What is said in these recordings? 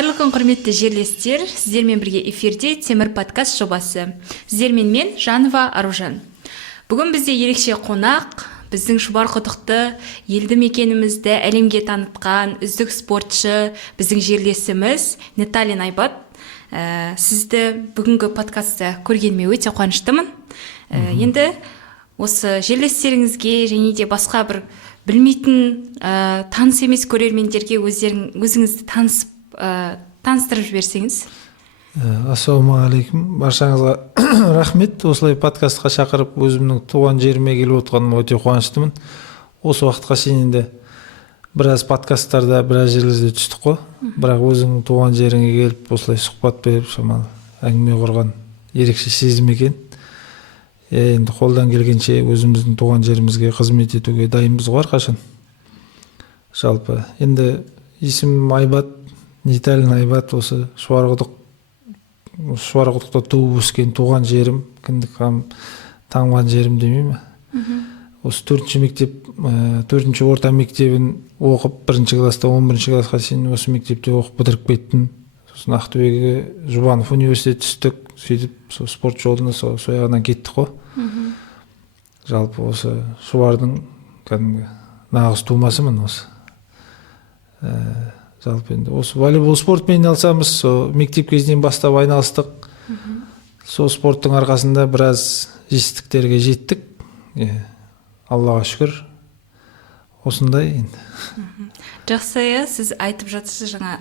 Қайырлы күн, құрметті жерлестер, сіздермен бірге эфирде Темір подкаст жобасы. Сіздермен мен Жанова Аружан. Бүгін бізде ерекше қонақ, біздің Шұбарқұдықты елді мекенімізді әлемге танытқан үздік спортшы, біздің жерлесіміз Наталин Айбат. Сізді бүгінгі подкастта көргеніме өте қуаныштымын. Енді осы жерлестеріңізге және де басқа бір білмейтін таныс емес көрермендерге өзіңізді таныстырып жіберсеңіз. Ассалаумағалейкум, баршаңызға рахмет. Осылай подкастқа шақырып өзімнің туған жеріме келіп отырғаныма өте қуаныштымын. Осы уақытқа шейін енді біраз подкасттарда біраз жерлерде түстік қой, бірақ өзіңнің туған жеріңе келіп осылай сұхбат беріп шамалы әңгіме құрған ерекше сезім екен. Енді қолдан келгенше өзіміздің туған жерімізге қызмет етуге дайынбыз ғой әрқашан. Жалпы енді есімім Айбат, Наталин Айбат, осы Шұбарқұдықта туып өскен туған жерім, кіндік қам тамған жерім демейме. Осы 4-ші орта мектебін оқып, 1-ші класста 11-ші классқа шейін осы мектепте оқып бітіріп кеттім. Сосын Ақтөбеге Жұбанов университет түстік, сөйтіп спорт жолына сол жағынан кеттік қой. Жалпы осы Шұбардың кәдімгі нағыз тумасымын осы. Жалпы енді осы волейбол спортпен айналысамыз, мектеп кезінен бастап айналыстық. Сол спорттың арқасында біраз жетістіктерге жеттік. Аллаға шүкір. Осындай енді. Жақсы, сіз айтып жатсыз жаңа,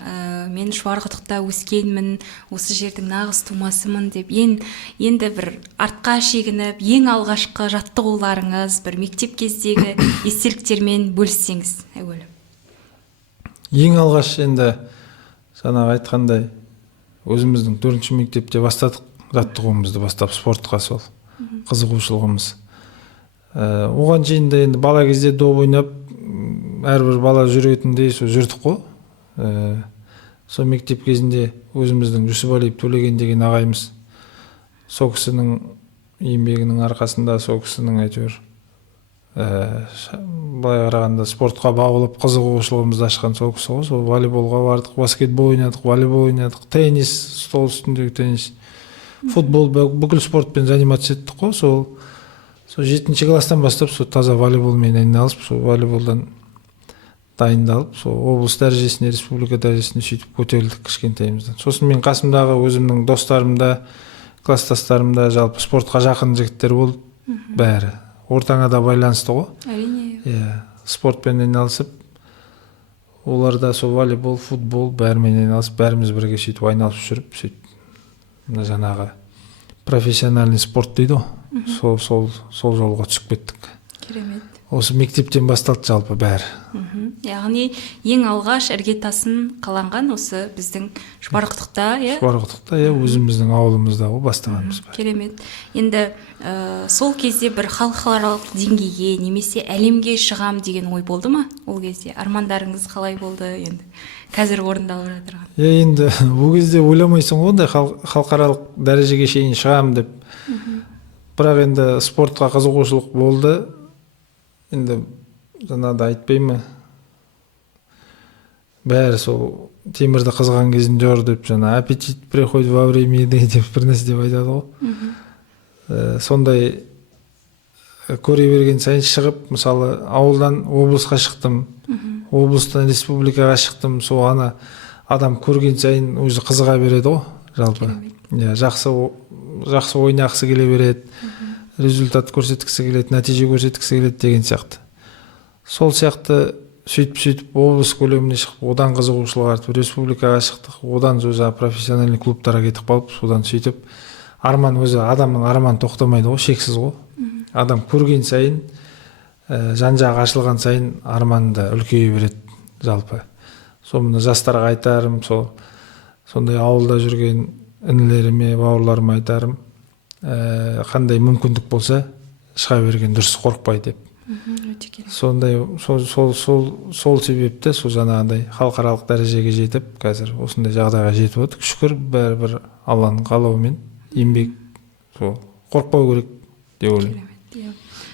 мен Шұбарқұдықта өскенмін, осы жердің нағыз тумасымын деп. Енді бір артқа шегініп, ең алғашқы жаттығуларыңыз, бір мектеп кездегі естеліктермен бөліссеңіз, әуелі. Ең алғаш енді жаңағы айтқандай өзіміздің 4-ші мектепте бастадық жаттығуымызды, бастап спортқа сол қызығушылығымыз. Оған шейін де енді бала кезде доп ойнап, әрбір бала жүретіндей сол жүрдік қой. Сол мектеп кезінде өзіміздің Жүсіпәлиев Төлеген деген ағайымыз, сол кісінің еңбегінің арқасында, сол кісінің әйтеуір былай қарағанда спортқа баулып қызығушылығымызды ашқан сол кісі ғой. Сол волейболға бардық, баскетбол ойнадық, волейбол ойнадық, теннис, стол үстіндегі теннис, футбол, бүкіл спортпен заниматься еттік қой. Сол 7-ші класстан бастап сол таза волейболмен айналысып, сол волейболдан дайындалып, сол облыс дәрежесіне, республика дәрежесіне сөйтіп көтерілдік кішкентайымыздан. Сосын мен қасымдағы өзімнің достарымда, класстастарымда жалпы спортқа жақын жігіттер болды, бәрі. Ортаңа да байланысты ғой. Әрине. Спортпен айналысып, оларда сол волейбол, футбол бәрімен айналысып, бәріміз бірге сөйтіп айналысып жүріп, сөйтіп жаңағы профессиональный спорт дейді ғой. Сол жолға түсіп кеттік. Керемет. Осы мектептен басталды жалпы бәрі. Яғни ең алғаш іргетасын қаланған осы біздің Шұбарқұдықта, Шұбарқұдықта, өзіміздің ауылымызда бастағанымыз бар. Керемет. Енді сол кезде бір халықаралық деңгейге немесе әлемге шығам деген ой болды ма? Ол кезде армандарыңыз қалай болды енді? Қазір орындалып жатырған. Енді ол кезде ойламайсың ғой, ондай халықаралық дәрежеге шейін шығам деп. Бірақ енді спортқа қызығушылық болды. Енді жаңағыда айтпаймын, бәрі сол темірді қызған кезінде жүр деп, жаңа аппетит приходит во время еды деп бір нәрсе деп айтады ғой. Сондай көре берген сайын шығып, мысалы ауылдан облысқа шықтым, облыстан республикаға шықтым, сол ана адам көрген сайын өзі қызыға береді ғой, жалпы. Жақсы ойнақысы келе береді. Результат көрсеткісі келеді, нәтиже көрсеткісі келеді деген сияқты. Сол сияқты сөйтіп облыс көлеміне шығып, одан қызығушылық артып, республикаға шықтық, одан профессиональный клубтарға кетіп қалып, содан сөйтіп арман өзі, адамның арманы тоқтамайды ғой, шексіз ғой. Адам көрген сайын, жан-жағы ашылған сайын арманында үлкейе береді жалпы. Сонда жастарға айтарым, сондай ауылда жүрген інілеріме, бауырларыма айтарым, қандай мүмкіндік болса шыға берген дұрыс, қорықпай деп. Сондай сол себепті сол жаңағыдай халықаралық дәрежеге жетіп, қазір осындай жағдайға жетіп отыр. Шүкір, бәрібір Алланың қалауымен еңбек, қорықпау керек деп ойлаймын.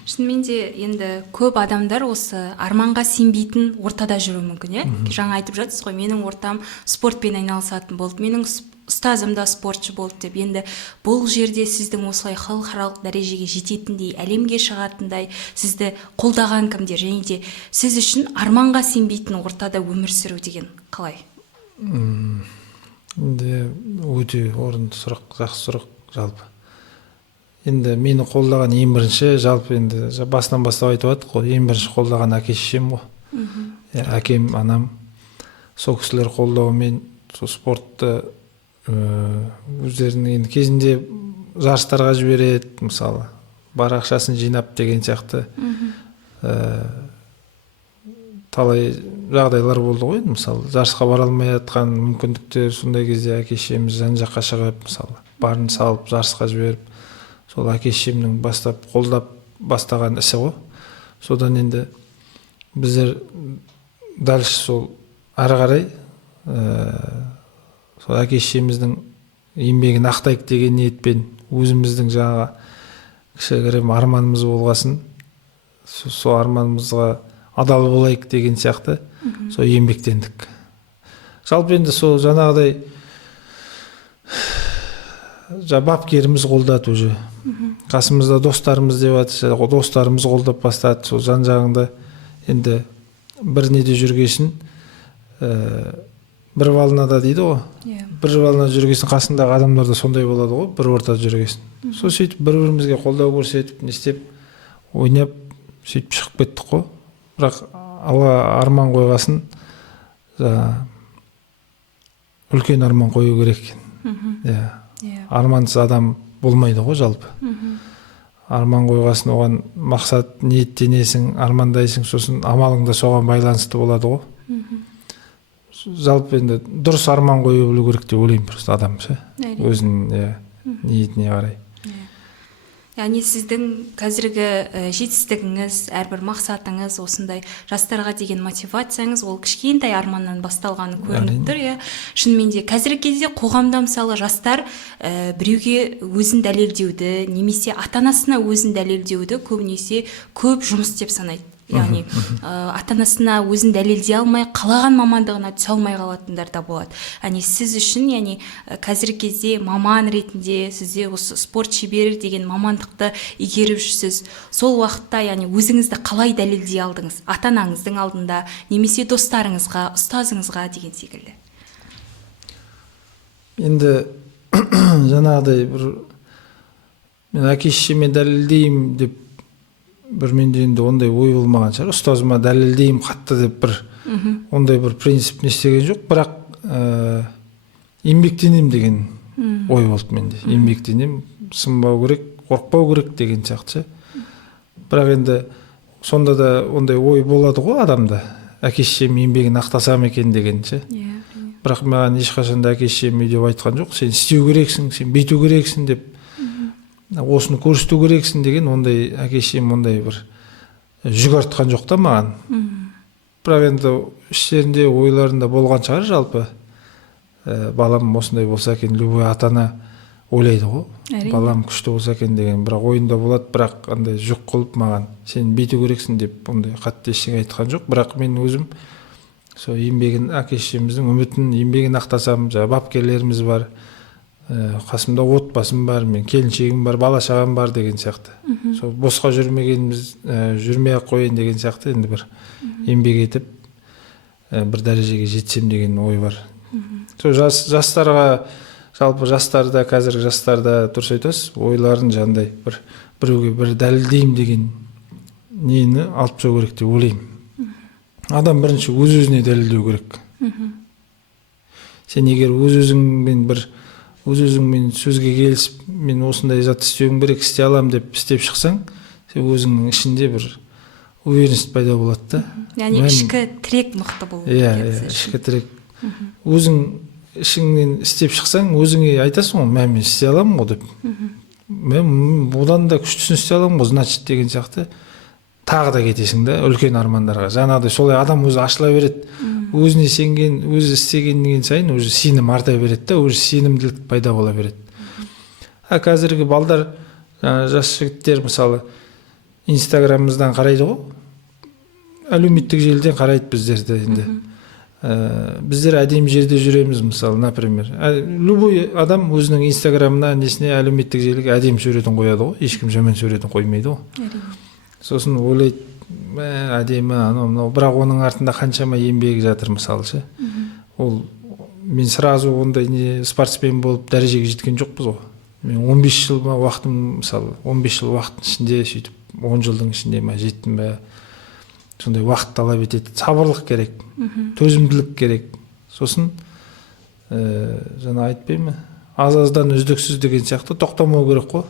Шынымен де енді көп адамдар осы арманға сенбейтін ортада жүруі мүмкін, иә? Жаңа айтып жатсыз ғой, менің ортам спортпен айналысатын болды, менің ұстазым да спортшы болды деп. Енді бұл жерде сіздің осылай халықаралық дәрежеге жететіндей, әлемге шығатындай сізді қолдаған кімдер, және де сіз үшін арманға сенбейтін ортада өмір сүру деген қалай? Енді өте орынды сұрақ, жақсы сұрақ жалпы. Енді мені қолдаған ең бірінші, жалпы енді басынан бастап айтып жатық қой, ең бірінші қолдаған әке шешем ғой. Әкем, анам, сол кісілер қолдауымен сол спортты өздерінің енді кезінде жарыстарға жібереді, мысалы бар ақшасын жинап деген сияқты талай жағдайлар болды ғой. Мысалы жарысқа бара алмай жатқан мүмкіндіктер, сондай кезде әке шешеміз жан жаққа шығып, мысалы барын салып жарысқа жіберіп, сол әке шешемнің бастап қолдап бастаған ісі ғой. Содан енді біздер дальше сол ары қарай сол әке шешеміздің еңбегін ақтайық деген ниетпен өзіміздің жаңағы кішігірім арманымыз болғасын, сол арманымызға адал болайық деген сияқты сол еңбектендік. Жалпы енді сол жаңағыдай бапкеріміз қолдады уже. Қасымызда достарымыз деп жатыр, достарымыз қолдап бастады. Сол жан жағында енді бір неде жүргесін, бір волнада дейді ғой. Бір волнада жүргесін, қасындағы адамдар да сондай болады ғой, бір ортада жүргесін. Сол сөйтіп бір-бірімізге қолдау көрсетіп, не істеп, ойнап, сөйтіп шығып кеттік қой. Бірақ алға арман қойғасын, үлкен арман қою керек екен. Армансыз адам болмайды ғой жалпы. Арман қойғасын, оған мақсат ниеттенесің, армандайсың, сосын амалың да соған байланысты болады ғой. Жалпы енді дұрыс арман қоя білу керек деп ойлаймын, просто адам өзінің ниетіне қарай. Яғни сіздің қазіргі жетістігіңіз, әрбір мақсатыңыз, осындай жастарға деген мотивацияңыз ол кішкентай арманнан басталғаны көрініп тұр, иә. Шынымен де қазіргі кезде қоғамда мысалы жастар біреуге өзін дәлелдеуді, немесе ата-анасына өзін дәлелдеуді көбінесе көп жұмыс деп санайды. Яғни ата-анасына өзін дәлелдей алмай, қалаған мамандығына түсе алмай қалатындар да болады. Яғни сіз үшін, яғни қазіргі кезде маман ретінде сізде осы спорт шебері деген мамандықты игеріп жүрсіз. Сол уақытта, яғни өзіңізді қалай дәлелдей алдыңыз? Ата-анаңыздың алдында, немесе достарыңызға, ұстазыңызға деген секілді. Енді жаңағыдай бір мен әке шешеме дәлелдеймін деп бір менде енді ондай ой болмаған шығар. Ұстазыма дәлелдеймін қатты деп бір ондай бір принцип не істеген жоқ, бірақ еңбектенем деген ой болды менде. Еңбектенем, сынбау керек, қорықпау керек деген сияқты. Бірақ енді сонда да ондай ой болады ғой адамда. Әке шешем еңбегін ақтасам екен деген ше. Бірақ маған ешқашан да әке шешем деп айтқан жоқ. Сен істеу керексің, сен бүйту керексің деп, осыны көрсету керексің деген ондай әке шешем ондай бір жүк артқан жоқ та маған. Бірақ енді іштерінде ойларында болған шығар жалпы. Балам осындай болса екен, любой ата-ана ойлайды ғой. Балам күшті болса екен деген, бірақ ойында болады, бірақ андай жүк қылып маған сен бүйту керексің деп ондай қатты ештеңе айтқан жоқ. Бірақ мен өзім сол еңбегін, әке шешеміздің үмітін, еңбегін ақтасам, бапкерлеріміз бар, қасымда отбасым бар, мен келіншегім бар, бала шағам бар деген сияқты. Сол босқа жүрмей ақ қояйын деген сияқты, енді бір еңбек етіп бір дәрежеге жетсем деген ой бар. Сол жастарға, жалпы жастарда, қазіргі жастарда дұрыс айтасыз, ойларын жандай біреуге бір дәлелдеймін деген нені алып тастау керек деп ойлаймын. Адам бірінші өз-өзіне дәлелдеу керек. Сен егер өз-өзіңмен сөзге келісіп, мен осындай зат істеуім керек, істей алам деп істеп шықсаң, сен өзіңнің ішінде бір уверенность пайда болады да. Яғни ішкі тірек мықты болу керек. Ішкі тірек. Өзің ішіңнен істеп шықсаң, өзіңе айтасың ғой, мен істей аламын ғой деп. Мен одан да күштісін істей аламын ғой, значит деген сияқты. Тағы да кетесің да үлкен армандарға. Жаңағыдай солай адам өзі ашыла береді. Өзіне сенген, өзі істегеннен сайын уже сенім арта береді да, уже сенімділік пайда бола береді. Қазіргі балдар, жас жігіттер мысалы, инстаграмымыздан қарайды ғой, әлеуметтік желіден қарайды біздерді енді. Біздер әдемі жерде жүреміз, мысалы, например. Любой адам өзінің инстаграмына, несіне, әлеуметтік желіге әдемі суретін қояды ғой, ешкім жаман суретін қоймайды ғой. Сосын ойлайды, әдемі, анау, бірақ оның артында қаншама еңбегі жатыр, мысалы ше. Ол мен сразу ондай спортсмен болып дәрежеге жеткен жоқпыз ғой. Мен 15 жыл уақытым, мысалы, 15 жыл уақыттың ішінде, сөйтіп 10 жылдың ішінде жеттім бе, сондай уақыт талап етеді, сабырлық керек, төзімділік керек. Сосын жаңа айтпаймын, аз-аздан үздіксіз деген сияқты тоқтамау керек қой.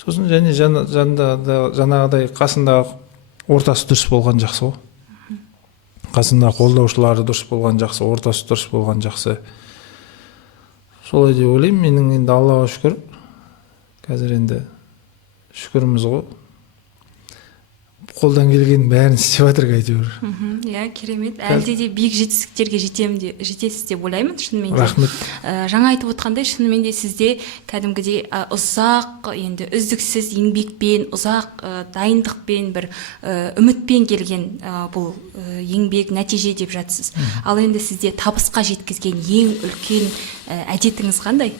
Сосын және жаңағыдай қасындағы ортасы дұрыс болған жақсы ғой. Қасында қолдаушылары дұрыс болған жақсы, ортасы дұрыс болған жақсы. Солай деп ойлаймын. Менің енді Аллаға шүкір, қазір енді шүкіріміз ғой, қолдан келген бәрін істеп жатырық әйтеуір. Иә, керемет. Әлде де биік жетістіктерге жетесіз деп ойлаймын, шынымен де. Рахмет. Жаңа айтып отқандай, шынымен де сізде кәдімгідей ұзақ, енді үздіксіз еңбекпен, ұзақ дайындықпен, бір үмітпен келген бұл еңбек нәтиже деп жатсыз. Ал енді сізде табысқа жеткізген ең үлкен әдетіңіз қандай?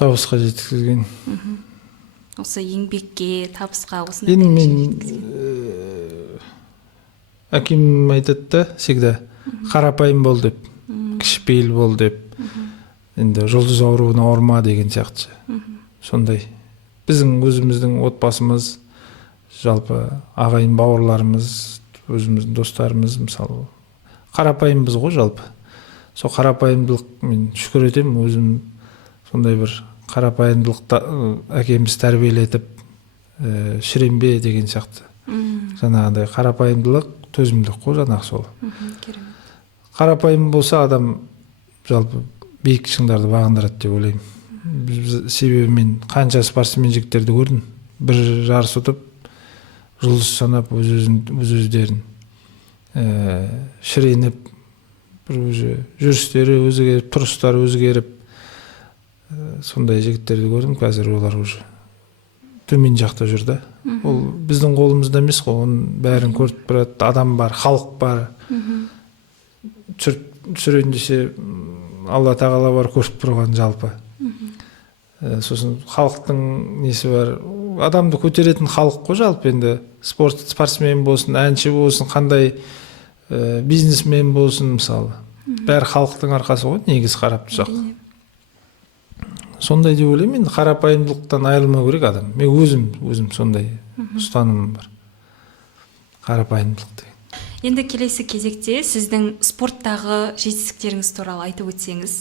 Табысқа жеткізген. Осы еңбекке, табысқа, осындай енді дәрежеге мен әкем айтады да всегда, қарапайым бол деп, кішіпейіл бол деп, енді жұлдыз ауруына ауырма деген сияқты. Сондай. Біздің өзіміздің отбасымыз, жалпы ағайын бауырларымыз, өзіміздің достарымыз, мысалы, қарапайымбыз ғой жалпы. Сол қарапайымдылық мен шүкір етемін, өзім сондай бір қарапайымдылықта әкеміз тәрбиелетіп, шіренбе деген сияқты. Жаңағыдай қарапайымдылық, төзімділік қой жаңағы сол. Қарапайым болса адам жалпы биік шыңдарды бағындырады деп ойлаймын. Себебі мен қанша спортсмен жігіттерді көрдім. Бір жарыс ұтып, жұлдыз санап өз-өздерін шіреніп, бір жүрістері өзгеріп, тұрыстары өзгеріп, сондай жігіттерді көрдім. Қазір олар уже төмен жақта жүр да. Ол біздің қолымызда емес қой, оның бәрін көріп тұрады. Адам бар, халық бар. Түсірейін десе Алла тағала бар, көріп тұрған жалпы. Сосын халықтың несі бар. Адамды көтеретін халық қой жалпы. Енді спортсмен болсын, әнші болсын, қандай бизнесмен болсын, мысалы. Бәрі халықтың арқасы ғой, негіз қарап тұрсақ. Сондай деп ойлаймын, енді қарапайымдылықтан айырылмау керек адам. Мен өзім сондай ұстанымым бар. Қарапайымдылық деген. Енді келесі кезекте сіздің спорттағы жетістіктеріңіз туралы айтып өтсеңіз.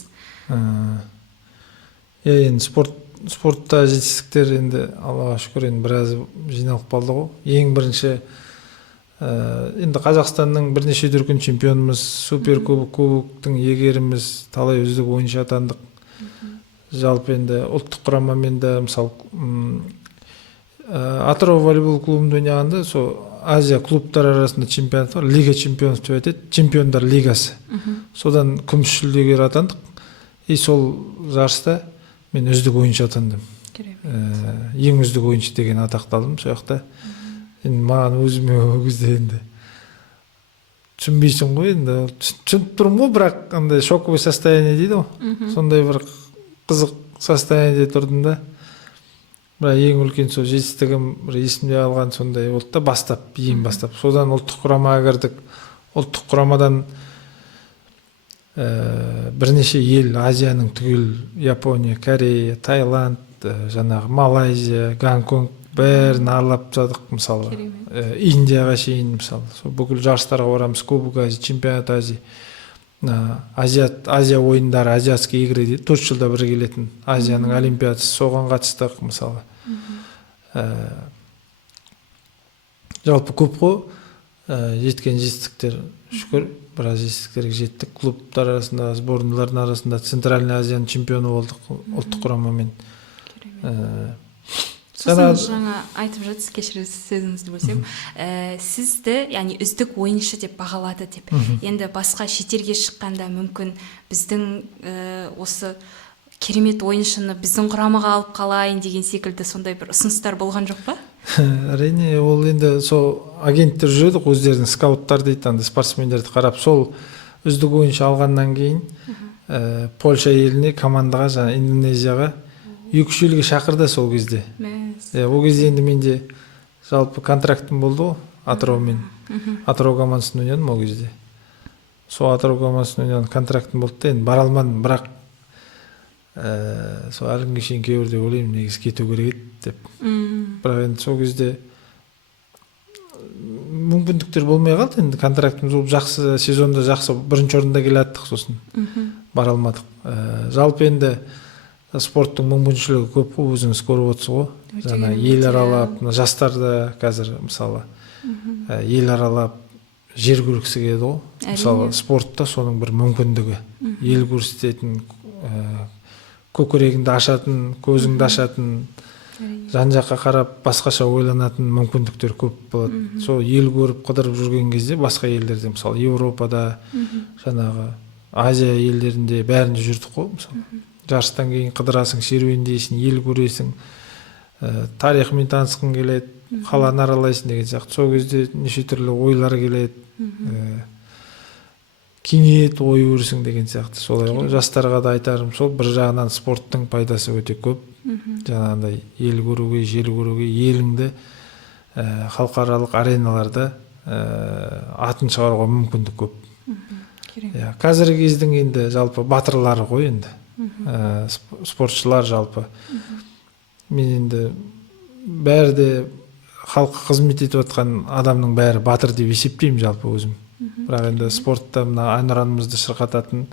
Енді спортта жетістіктер енді Аллаға шүкір енді біраз жиналып қалды ғой. Ең бірінші енді Қазақстанның бірнеше дүркін чемпионымыз, суперкубоктың егеріміз, талай үздік ойыншы атандық. Жалпы енді ұлттық құрамамен де, мысалы, Атырау волейбол клубында ойнағанда, сол Азия клубтар арасында чемпионат бар, лига чемпионов деп айтады, чемпиондар лигасы. Содан күміс жүлдегер атандық. И сол жарыста мен үздік ойыншы атандым. Ең үздік ойыншы деген атақты алдым сол жақта. Енді маған өзіме ол кезде енді түсінбейсің ғой, енді түсініп тұрмын ғой, бірақ андай шоковый состояние дейді ғой. Сондай бір қызық состояниеде тұрдым да. Бірақ ең үлкен сол жетістігім бір есімде алған сондай болды да, ең бастап. Содан ұлттық құрамаға кірдік. Ұлттық құрамадан бірнеше ел, Азияның түгел, Япония, Корея, Таиланд, жаңағы Малайзия, Гонконг бәрін аралап жадық, мысалы. Индияға шейін, мысалы. Бүкіл жарыстарға барамыз, Кубок Азия, Чемпионат Азия. Азия ойындары, азиатские игры дейді, 4 жылда бір келетін Азияның олимпиадасы, соған қатыстық, мысалы. Жалпы көп қой, жеткен жетістіктер, шүкір, біраз жетістіктерге жеттік. Клубтар арасында, сборныйлардың арасында Центральный Азияның чемпионы болдық, ұлттық құрамамен. Сосын жаңа айтып жатсыз, кешіріңіз сөзіңізді бөлсем, сізді, яғни үздік ойыншы деп бағалады деп. Енді басқа шетелге шыққанда мүмкін біздің осы керемет ойыншыны біздің құрамаға алып қалайын деген секілді сондай бір ұсыныстар болған жоқ па? әрине ол енді сол агенттер жүреді ғой, өздерінің скауттар дейді, андай спортсмендерді қарап, сол үздік ойыншы алғаннан кейін Польша еліне, командаға, жаңа Индонезияға 2-3 елге шақырды сол кезде. Ол кезде енді менде жалпы контрактым болды ғой, Атыраумен. Атырау командасында ойнадым ол кезде. Сол Атырау командасында ойнаған контрактым болды да, енді бара алмадым, бірақ сол әлі күнге шейін кейбірде ойлаймын, негізі кету керек еді деп. Бірақ енді сол кезде мүмкіндіктер болмай қалды, енді контрактымыз болып жақсы, сезонда жақсы бірінші орында келаттық, сосын бара алмадық. Жалпы енді спорттың мүмкіншілігі көп қой, өзіңіз көріп отырсыз ғой. Жаңа ел аралап, жастарда қазір мысалы ел аралап жер көргісі келеді ғой. Мысалы спортта соның бір мүмкіндігі. Ел көрсететін, көкірегіңді ашатын, көзіңді ашатын, жан жаққа қарап басқаша ойланатын мүмкіндіктер көп болады. Сол ел көріп қыдырып жүрген кезде басқа елдерде, мысалы Еуропада, жаңағы Азия елдерінде бәрінде жүрдік қой. Мысалы жарыстан кейін қыдырасың, серуендейсің, ел көресің, тарихымен танысқың келеді, қаланы аралайсың деген сияқты. Сол кезде неше түрлі ойлар келеді, кеңейеді, ой өрісің деген сияқты. Солай ғой, жастарға да айтарым сол, бір жағынан спорттың пайдасы өте көп. Жаңағындай ел көруге, жер көруге, еліңді халықаралық ареналарда атын шығаруға мүмкіндік көп. Қазіргі кездің енді жалпы батырлары ғой енді, спортшылар жалпы. Мен енді бәрі де халыққа қызмет етіп жатқан адамның бәрі батыр деп есептеймін жалпы өзім. Бірақ енді спортта мына әнұранымызды шырқататын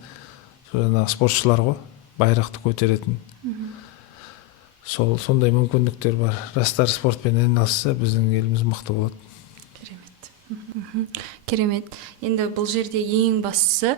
жаңағы спортшылар ғой, байрақты көтеретін. Сондай мүмкіндіктер бар. Жастар спортпен айналысса, біздің еліміз мықты болады. Керемет. Енді бұл жерде ең бастысы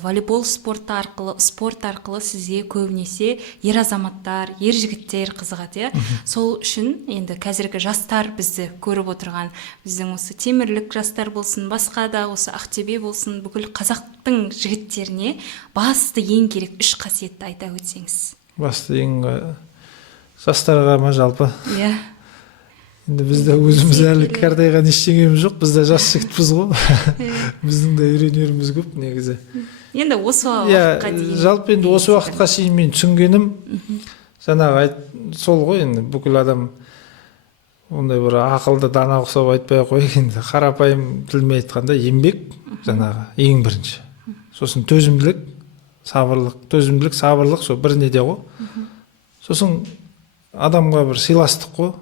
волейбол спорт арқылы сізге көбінесе ер азаматтар, ер жігіттер қызығады. Сол үшін енді қазіргі жастар бізді көріп отырған, біздің осы темірлік жастар болсын, басқа да осы Ақтөбе болсын, бүкіл қазақтың жігіттеріне басты ең керек 3 қасиетті айта өтсеңіз. Басты ең жастарға ма жалпы? Енді бізде өзіміз әлі қартайған ештеңеміз жоқ, бізде жас жігітпіз ғой. Біздің де үйренеріміз көп негізі. Енді осы уақытқа дейін. Жалпы енді осы уақытқа шейін мен түсінгенім, жаңағы сол ғой, енді бүкіл адам ондай бір ақылды дана ұқсап айтпай ақ қояйық, енді қарапайым тілмен айтқанда еңбек жаңағы ең бірінші. Сосын төзімділік, сабырлық, сол бір неде ғой. Сосын адамға бір сыйластық қой.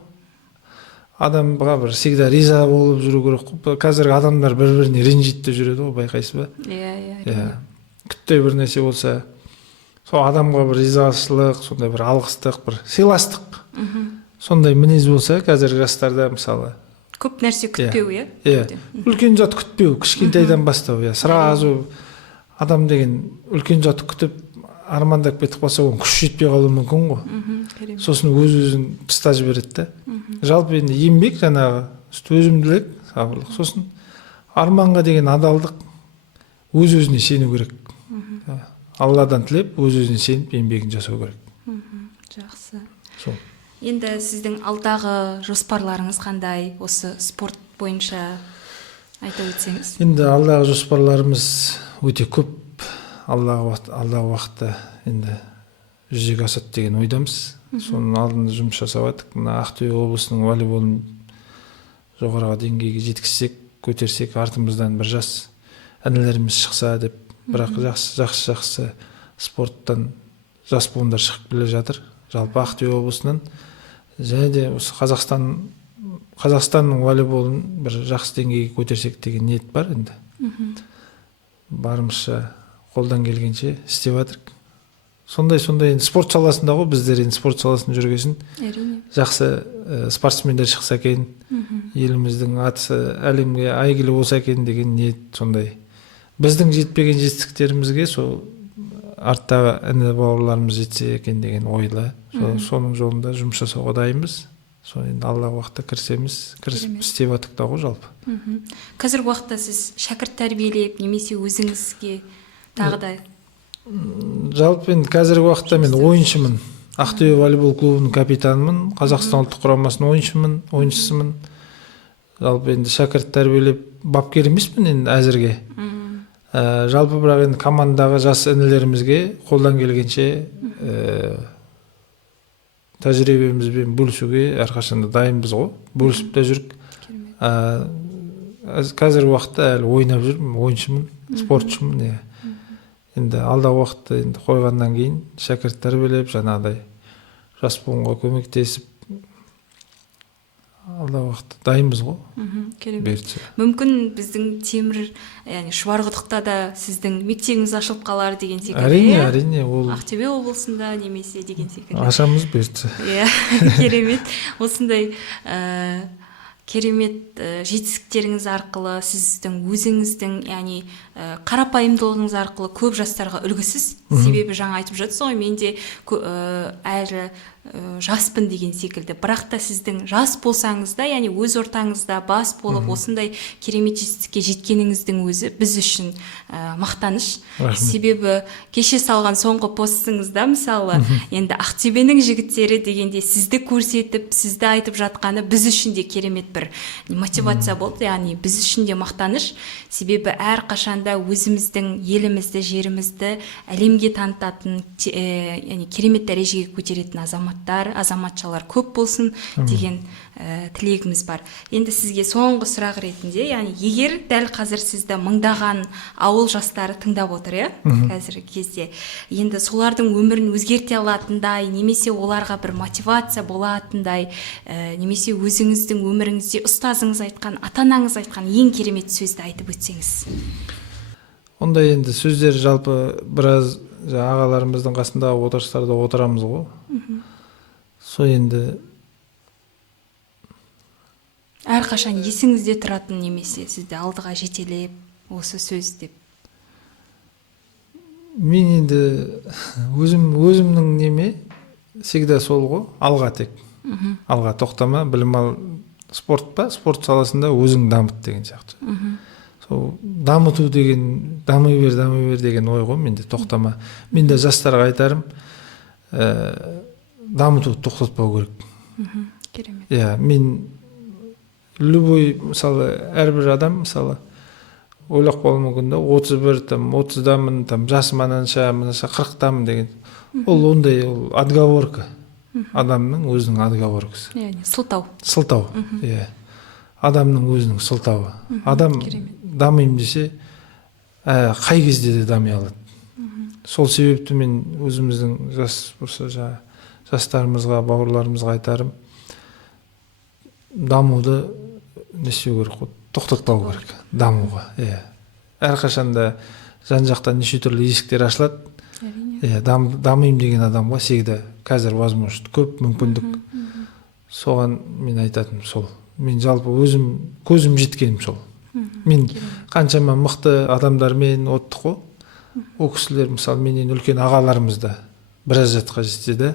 Адамға бір всегда риза болып жүру керек қой. Қазіргі адамдар бір-біріне ренжиді жүреді ғой, байқайсыз ба? Күтпей бір нәрсе болса, сол адамға бір ризашылық, сондай бір алғыстық, бір сыйластық. Сондай мінез болса, қазіргі жастарда мысалы көп нәрсе күтпеу, үлкен зат күтпеу, кішкентайдан бастау, сразу адам деген үлкен зат күтіп армандап кетіп қалса, оның күш жетпей қалуы мүмкін ғой. Сосын өз-өзін тыстай жібереді да. Жалпы енді еңбек, жаңағы төзімділік, сабырлық, сосын арманға деген адалдық, өз-өзіне сену керек. Алладан тілеп, өз-өзіне сеніп, еңбегін жасау керек. Жақсы. Енді сіздің алдағы жоспарларыңыз қандай, осы спорт бойынша айта өтсеңіз? Енді алдағы жоспарларымыз өте көп. Алдағы уақытта енді жүзеге асады деген ойдамыз. Соның алдында жұмыс жасап жатырмық. Мына Ақтөбе облысының волейболын жоғарғы деңгейге жеткізсек, көтерсек, артымыздан бір жас інілеріміз шықса деп. Бірақ жақсы спорттан жас буындар шығып келе жатыр. Жалпы Ақтөбе облысынан және де осы Қазақстанның волейболын бір жақсы деңгейге көтерсек деген ниет бар енді. Барымызша қолдан келгенше істеп жатырмық. Сондай енді спорт саласында ғой, біздер енді спорт саласында жүргесін. Жақсы спортсмендер шықса екен, еліміздің аты әлемге әйгілі болса екен деген ниет сондай. Біздің жетпеген жетістіктерімізге сол арттағы іні бауырларымыз жетсе екен деген ойлы. Соның жолында жұмыс жасауға дайынбыз. Сол енді алдағы уақытта кірісіп істеп жатырмық та ғой жалпы. Қазіргі уақытта сіз шәкірт тәрбиелеп, немесе өзіңізге тағы да? Жалпы енді қазіргі уақытта мен ойыншымын. Ақтөбе волейбол клубының капитанымын, Қазақстан ұлттық құрамасының ойыншысымын. Жалпы енді шәкірт тәрбиелеп, бапкер емеспін енді әзірге. Жалпы бірақ енді командадағы жас інілерімізге қолдан келгенше тәжірибемізбен бөлісуге әрқашанда дайынбыз ғой. Бөлісіп те жүрік. Қазіргі уақытта әлі ойнап жүрмін, ойыншымын, спортшымын. Енді алдағы уақытта енді қойғаннан кейін шәкірт тәрбиелеп, жаңағыдай жас буынға көмектесіп, алдағы уақытта дайынбыз ғой. Керемет. Мүмкін біздің Темір, яғни Шұбарқұдықта да сіздің мектебіңіз ашылып қалар деген секілді. Әрине, ол Ақтөбе облысында немесе деген секілді. Ашамыз бұйыртса. Керемет. Осындай керемет жетістіктеріңіз арқылы сіздің өзіңіздің, яғни қарапайымдылығыңыз арқылы көп жастарға үлгісіз. Себебі жаңа айтып жатсыз ғой, мен де әлі жаспын деген секілді. Бірақ та сіздің жас болсаңыз да, яғни өз ортаңызда бас болып, осындай керемет жетістікке жеткеніңіздің өзі біз үшін мақтаныш. Себебі кеше салған соңғы постыңызда мысалы, енді Ақтөбенің жігіттері дегенде сізді көрсетіп, сізді айтып жатқаны біз үшін де керемет бір мотивация болды. Яғни біз үшін де мақтаныш. Себебі әр қашанда өзіміздің елімізді, жерімізді әлемге танытатын, яғни керемет дәрежеге көтеретін азаматшалар көп болсын деген тілегіміз бар. Енді сізге соңғы сұрақ ретінде, яғни егер дәл қазір сізді мыңдаған ауыл жастары тыңдап отыр, қазіргі кезде, енді солардың өмірін өзгерте алатындай, немесе оларға бір мотивация болатындай, немесе өзіңіздің өміріңізде ұстазыңыз айтқан, ата-анаңыз айтқан ең керемет сөзді айтып өтсеңіз. Ондай енді сөздер жалпы біраз ағаларымыздың қасында отырыстарда отырамыз ғой. Сол енді әрқашан есіңізде тұратын, немесе сізді алдыға жетелеп осы сөз деп. Мен енді өзімнің неме всегда сол ғой, алға тек. Алға тоқтама, білім ал, спорт па, спорт саласында өзің дамыт деген сияқты. Сол дамыту деген, дамый бер деген ой ғой, менде тоқтама. Мен де жастарға айтарым, дамытуды тоқтатпау керек. Керемет. Мен любой, мысалы, әрбір адам, мысалы, ойлап қалуы мүмкін да, 30-дамын, жасым ананша, 40-дамын деген. Ол ондай, отговорка. Адамның өзінің отговоркасы. Яғни сылтау. Сылтау. Адамның өзінің сылтауы. Адам дамайым десе, қай кезде де дами алады. Сол себепті мен өзіміздің жастарымызға, бауырларымызға айтарым, дамуды не істеу керек, тоқтатпау керек, дамуға. Әрқашанда жан жақтан неше түрлі есіктер ашылады. Дамайым деген адамға всегда қазір возможность көп, мүмкіндік. Соған мен айтатыным сол. Мен жалпы өзім көзім жеткенім сол. Мен қаншама мықты адамдармен оттық қой. О кісілер, мысалы, менен үлкен ағаларымыз да біраз жатқа жетсе де,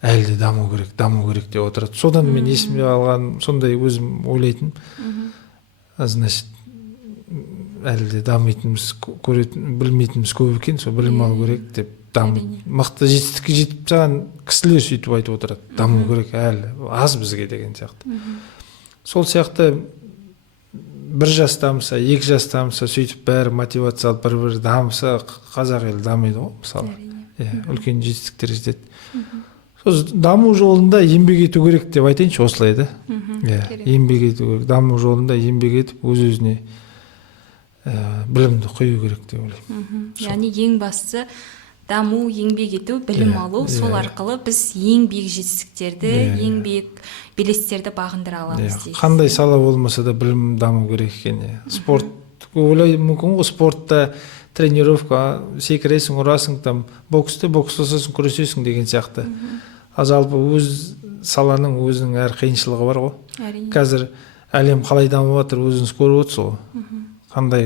әлі де даму керек деп отырады. Содан мен есіме алған, сондай өзім ойлайтын. Значит, әлі де дамитынымыз, білмейтініміз көп екен, сол білім алу керек деп мықты жетістікке жетіп жатқан кісілер сөйтіп айтып отырады. Даму керек, әлі аз бізге деген сияқты. Сол сияқты бір жас дамыса, 2 жас дамыса, сөйтіп бәрі мотивация алып бір дамыса, қазақ елі дамиды ғой, мысалы. Үлкен жетістіктер жетеді. Сол даму жолында еңбек ету керек деп айтайыншы, осылай да. Еңбек ету керек, даму жолында еңбек етіп, өз-өзіне білімді құю керек деп ойлаймын. Яғни ең бастысы даму, еңбек ету, білім алу, сол арқылы біз ең биік жетістіктерді, ең биік белестерді бағындыра аламыз дейсіз. Қандай сала болмаса да білім даму керек екен. Спорт, ойлай мүмкін ғой, спортта тренировка, секіресің, ұрасың, бокстасың, күресесің деген сияқты. Жалпы өз саланың өзінің әр қиыншылығы бар ғой. Қазір әлем қалай дамып жатыр, өзіңіз көріп отырсыз ғой. Қандай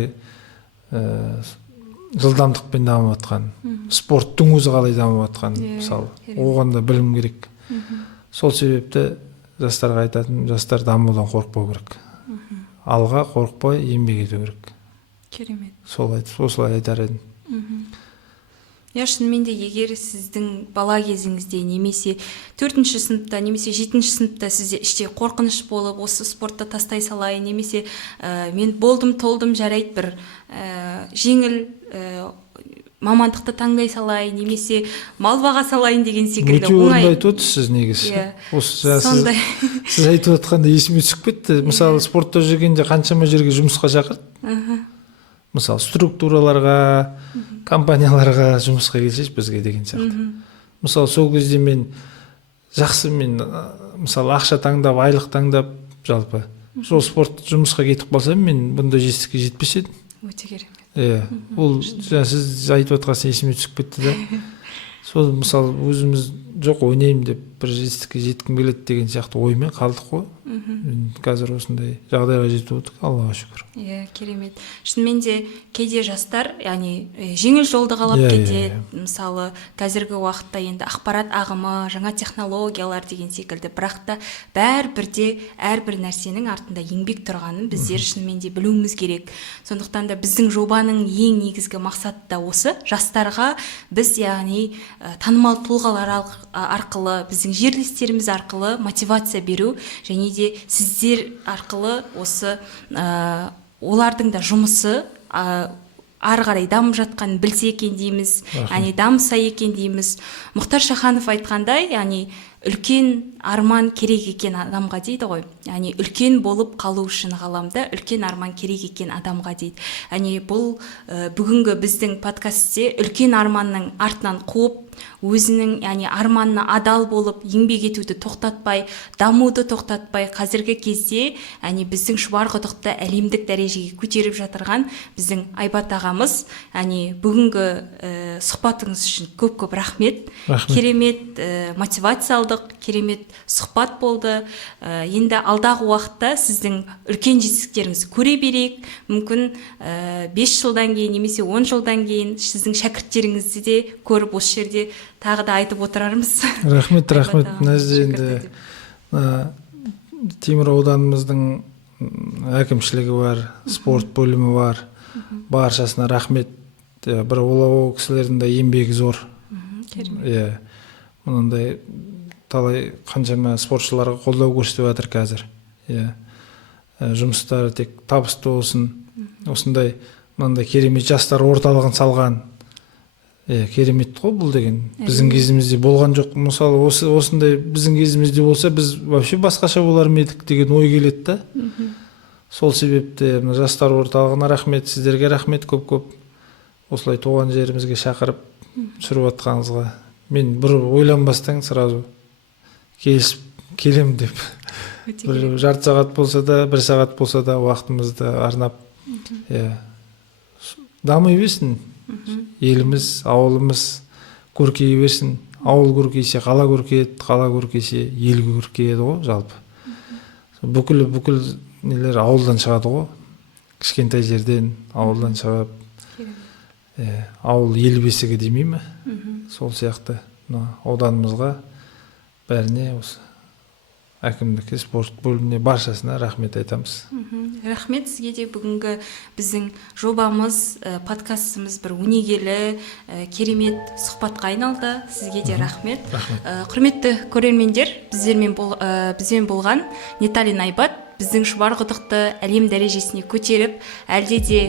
жылдамдықпен дамып жатқан, спорттың өзі қалай дамып жатқан, мысалы, оған да білім керек. Сол себепті жастарға айтатын, жастар дамудан қорықпау керек. Алға қорықпай еңбек ету керек. Керемет. Осылай айтар едім. Шынымен де егер сіздің бала кезіңізде немесе 4-ші сыныпта немесе 7-ші сыныпта сізде іште қорқыныш болып, осы спортты тастай салайын, немесе мен болдым толдым жарайды бір жеңіл мамандықты таңдай салайын, немесе мал баға салайын деген секілді өте оңай. айтып отырсыз негізі. Осы Сондай. сіз айтып отқанда есіме түсіп кетті. Мысалы, спортта жүргенде қаншама жерге жұмысқа шақырды. Мысалы, структураларға, компанияларға жұмысқа келсеш бізге деген сияқты. Мысалы, сол кезде мен жақсы, мысалы, ақша таңдап, айлық таңдап, жалпы сол спорт жұмысқа кетіп қалсам, мен бұндай жетістікке жетпес едім. Өте керемет. Ол сіз айтып отқан есіме түсіп кетті да. Сол, мысалы, өзіміз жоқ ойнаймын деп бір жетістікке жеткім келеді деген сияқты оймен қалдық қой. Қазір осындай жағдайға жетіп отырмық, Аллаға шүкір. Керемет. Шынымен де кейде жастар, яғни жеңіл жолды қалап кетеді. Мысалы, қазіргі уақытта енді ақпарат ағымы, жаңа технологиялар деген секілді, бірақ та бәрібірде әрбір нәрсенің артында еңбек тұрғанын біздер шынымен де білуіміз керек. Сондықтан да біздің жобаның ең негізгі мақсаты да осы, жастарға біз яғни танымал тұлғалар арқылы, біздің жерлестеріміз арқылы мотивация беру, және де сіздер арқылы осы олардың да жұмысы ары қарай дамып жатқанын білсе екен дейміз, яғни дамыса екен дейміз. Мұхтар Шаханов айтқандай, яғни үлкен арман керек екен адамға дейді ғой. Яғни үлкен болып қалу үшін ғаламда үлкен арман керек екен адамға дейді. Яғни бұл бүгінгі біздің подкастте үлкен арманның артынан қуып, өзінің яғни арманына адал болып, еңбек етуді тоқтатпай, дамуды тоқтатпай, қазіргі кезде яғни біздің Шұбарқұдықты әлемдік дәрежеге көтеріп жатырған біздің Айбат ағамыз, яғни бүгінгі сұхбатыңыз үшін көп-көп рахмет. Керемет мотивация алдық, керемет сұхбат болды. Енді алдағы уақытта сіздің үлкен жетістіктеріңізді көре берейік. Мүмкін 5 жылдан кейін немесе 10 жылдан кейін сіздің шәкірттеріңізді де көріп осы жерде тағы да айтып отырармыз. Рахмет. Мына жерде Темір ауданымыздың әкімшілігі бар, спорт бөлімі бар. Баршасына рахмет. Бір ол кісілердің де еңбегі зор. Мұндай талай қаншама спортшыларға қолдау көрсетіп жатыр қазір. Жұмыстары тек табысты болсын. Осындай мынандай керемет жастар орталығын салған. Керемет қой бұл деген. Біздің кезімізде болған жоқ. Мысалы, осындай біздің кезімізде болса, біз вообще басқаша болар ма едік деген ой келеді да. Сол себепті жастар орталығына рахмет, сіздерге рахмет көп-көп. Осылай туған жерімізге шақырып түсіріп жатқаныңызға. Мен бір ойланбастан сразу келем деп. Бір жарты сағат болса да, 1 сағат болса да уақытымызды арнап дамый берсін. Еліміз, ауылымыз көркейе берсін. Ауыл көркейсе, қала көркейеді, қала көркейсе, ел көркейеді ғой, жалпы. Бүкіл нелер ауылдан шығады ғой. Кішкентай жерден ауылдан шығып, ауыл ел бесігі демей ме? Сол сияқты ауданымызға бәріне осы әкімдікке, спорт бөліміне баршасына рахмет айтамыз. Рахмет сізге де. Бүгінгі біздің жобамыз, подкастымыз бір өнегелі, керемет сұхбатқа айналды. Сізге де рахмет. Құрметті көрермендер, бізбен болған Неталин Айбат біздің Шұбарқұдықты әлем дәрежесіне көтеріп, әлде де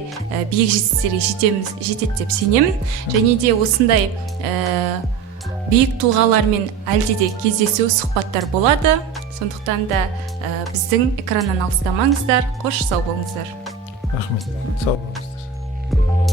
биік жетістіктерге жетеді деп сенемін. Және де осындай биік тұлғалармен әлде де кездесу, сұхбаттар болады. Сондықтан да біздің экраннан алыстамаңыздар, қош сау болыңыздар. Рахмет. Сау болыңыздар.